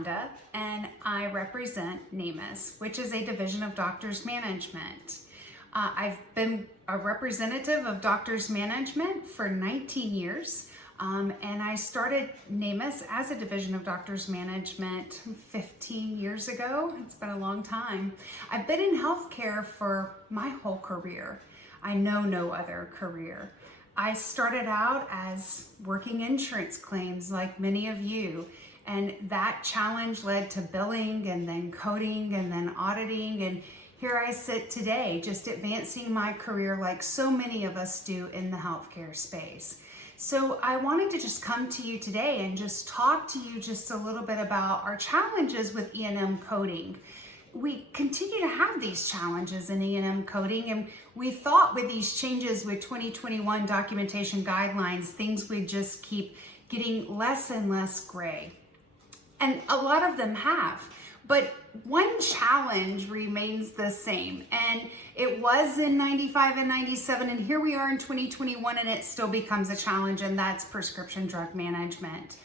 Rhonda, and I represent NAMAS, which is a division of Doctors Management. I've been a representative of Doctors Management for 19 years, and I started NAMAS as a division of Doctors Management 15 years ago. It's been a long time. I've been in healthcare for my whole career. I know no other career. I started out as working insurance claims like many of you, and that challenge led to billing and then coding and then auditing, and here I sit today just advancing my career like so many of us do in the healthcare space. So I wanted to just come to you today and just talk to you just a little bit about our challenges with E&M coding. We continue to have these challenges in E&M coding, and we thought with these changes with 2021 documentation guidelines, things would just keep getting less and less gray. And a lot of them have. But one challenge remains the same, and it was in 95 and 97, and here we are in 2021, and it still becomes a challenge, and that's prescription drug management.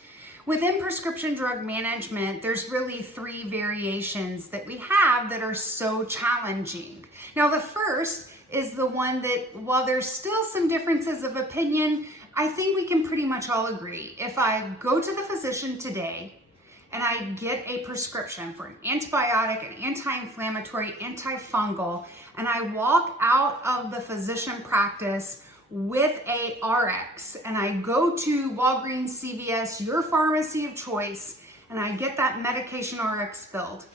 Within prescription drug management, there's really three variations that we have that are so challenging. Now, the first is the one that, while there's still some differences of opinion, I think we can pretty much all agree. If I go to the physician today and I get a prescription for an antibiotic, an anti-inflammatory, antifungal, and I walk out of the physician practice with a RX, and I go to Walgreens, CVS, your pharmacy of choice, and I get that medication RX filled,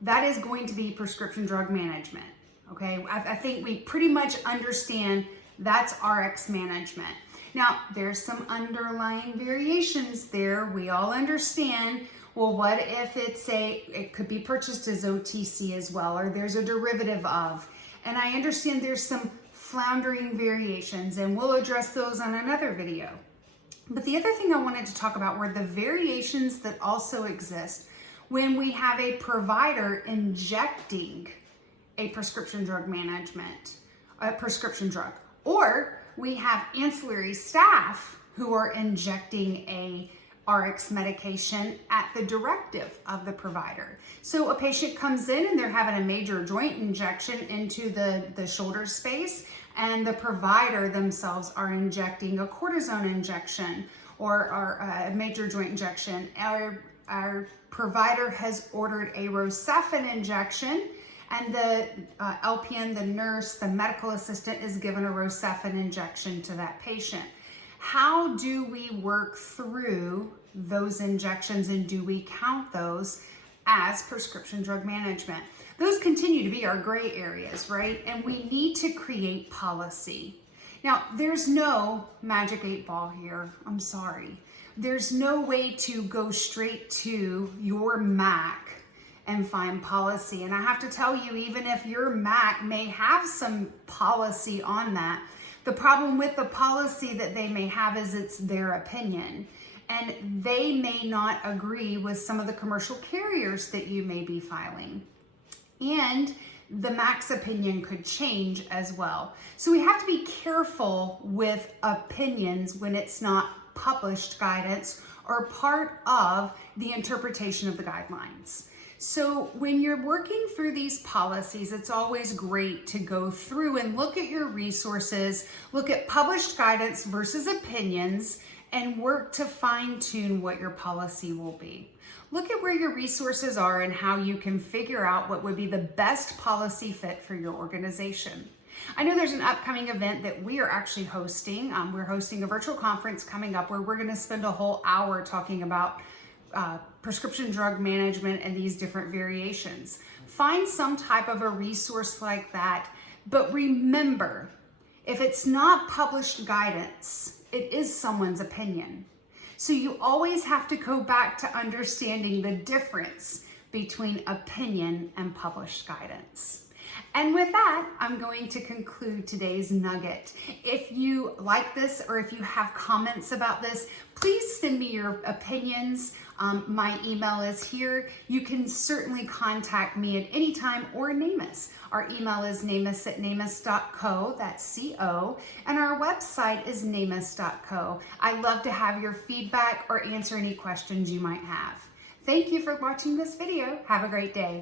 that is going to be prescription drug management, okay? I think we pretty much understand that's RX management. Now, there's some underlying variations there. We all understand, well, what if it could be purchased as OTC as well, or there's a derivative of, and I understand there's some floundering variations, and we'll address those on another video. But the other thing I wanted to talk about were the variations that also exist when we have a provider injecting a prescription drug or we have ancillary staff who are injecting a RX medication at the directive of the provider. So a patient comes in and they're having a major joint injection into the shoulder space, and the provider themselves are injecting a cortisone injection or a major joint injection. Our provider has ordered a Rocephin injection, and the LPN, the nurse, the medical assistant is given a Rocephin injection to that patient. How do we work through those injections, and do we count those as prescription drug management? Those continue to be our gray areas, right? And we need to create policy. Now, there's no magic 8-ball here. I'm sorry. There's no way to go straight to your MAC and find policy. And I have to tell you, even if your MAC may have some policy on that, the problem with the policy that they may have is it's their opinion, and they may not agree with some of the commercial carriers that you may be filing. And the MAC's opinion could change as well. So we have to be careful with opinions when it's not published guidance or part of the interpretation of the guidelines. So when you're working through these policies, it's always great to go through and look at your resources, look at published guidance versus opinions, and work to fine-tune what your policy will be. Look at where your resources are and how you can figure out what would be the best policy fit for your organization. I know there's an upcoming event that we are actually hosting. We're hosting a virtual conference coming up where we're going to spend a whole hour talking about prescription drug management and these different variations. Find some type of a resource like that, but remember, if it's not published guidance, it is someone's opinion. So you always have to go back to understanding the difference between opinion and published guidance. And with that, I'm going to conclude today's nugget. If you like this or if you have comments about this, please send me your opinions. My email is here. You can certainly contact me at any time, or NAMAS. Our email is namas@namas.co, that's C-O, and our website is namas.co. I'd love to have your feedback or answer any questions you might have. Thank you for watching this video. Have a great day.